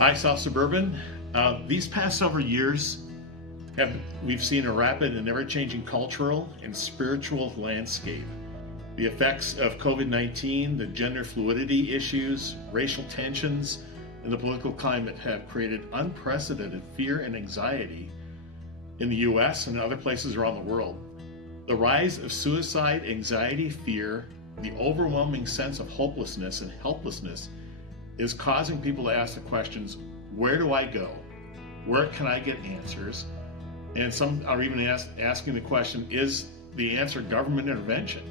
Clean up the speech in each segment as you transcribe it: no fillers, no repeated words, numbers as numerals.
Hi, South Suburban. These past several years, we've seen a rapid and ever-changing cultural and spiritual landscape. The effects of COVID-19, the gender fluidity issues, racial tensions, and the political climate have created unprecedented fear and anxiety in the US and other places around the world. The rise of suicide, anxiety, fear, the overwhelming sense of hopelessness and helplessness is causing people to ask the questions, where do I go? Where can I get answers? And some are even asking the question, is the answer government intervention?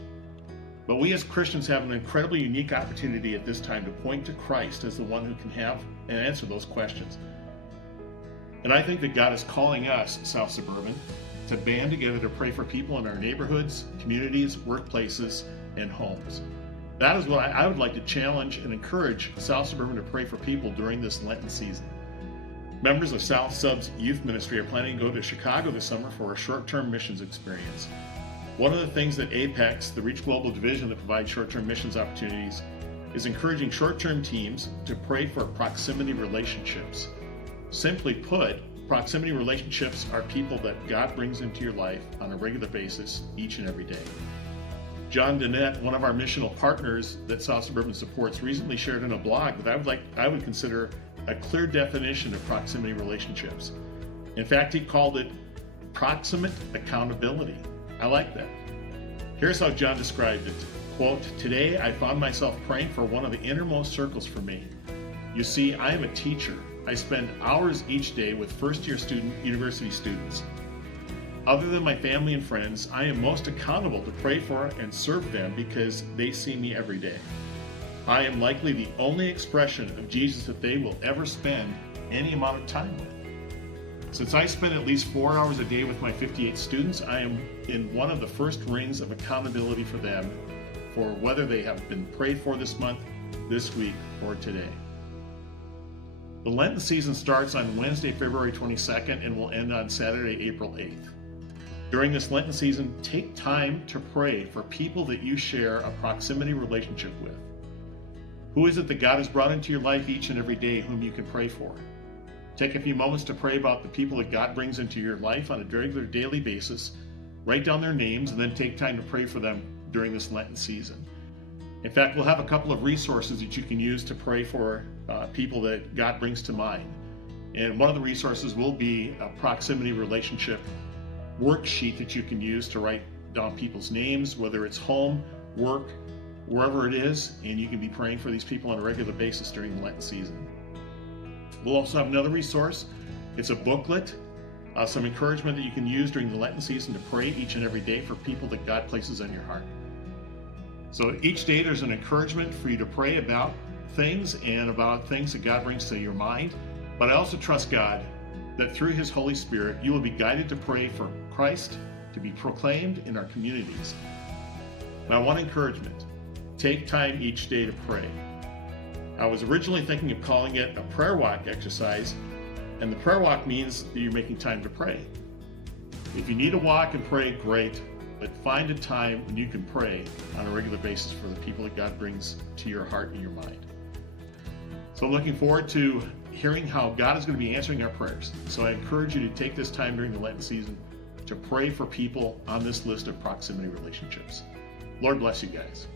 But we as Christians have an incredibly unique opportunity at this time to point to Christ as the one who can have and answer those questions. And I think that God is calling us, South Suburban, to band together to pray for people in our neighborhoods, communities, workplaces, and homes. That is what I would like to challenge and encourage South Suburban to pray for people during this Lenten season. Members of South Sub's youth ministry are planning to go to Chicago this summer for a short-term missions experience. One of the things that Apex, the Reach Global division that provides short-term missions opportunities, is encouraging short-term teams to pray for proximity relationships. Simply put, proximity relationships are people that God brings into your life on a regular basis each and every day. John Dennett, one of our missional partners that South Suburban supports, recently shared in a blog that I would consider a clear definition of proximity relationships. In fact, he called it proximate accountability. I like that. Here's how John described it. Quote, "Today I found myself praying for one of the innermost circles for me. You see, I am a teacher. I spend hours each day with first-year university students. Other than my family and friends, I am most accountable to pray for and serve them because they see me every day. I am likely the only expression of Jesus that they will ever spend any amount of time with. Since I spend at least 4 hours a day with my 58 students, I am in one of the first rings of accountability for them for whether they have been prayed for this month, this week, or today." The Lenten season starts on Wednesday, February 22nd and will end on Saturday, April 8th. During this Lenten season, take time to pray for people that you share a proximity relationship with. Who is it that God has brought into your life each and every day whom you can pray for? Take a few moments to pray about the people that God brings into your life on a regular daily basis. Write down their names and then take time to pray for them during this Lenten season. In fact, we'll have a couple of resources that you can use to pray for people that God brings to mind. And one of the resources will be a proximity relationship worksheet that you can use to write down people's names, whether it's home, work, wherever it is, and you can be praying for these people on a regular basis during the Lenten season. We'll also have another resource. It's a booklet, some encouragement that you can use during the Lenten season to pray each and every day for people that God places on your heart. So each day there's an encouragement for you to pray about things and about things that God brings to your mind. But I also trust God that through His Holy Spirit, you will be guided to pray for Christ to be proclaimed in our communities. Now, one encouragement, take time each day to pray. I was originally thinking of calling it a prayer walk exercise, and the prayer walk means that you're making time to pray. If you need to walk and pray, great, but find a time when you can pray on a regular basis for the people that God brings to your heart and your mind. So I'm looking forward to hearing how God is going to be answering our prayers. So I encourage you to take this time during the Lenten season to pray for people on this list of proximity relationships. Lord bless you guys.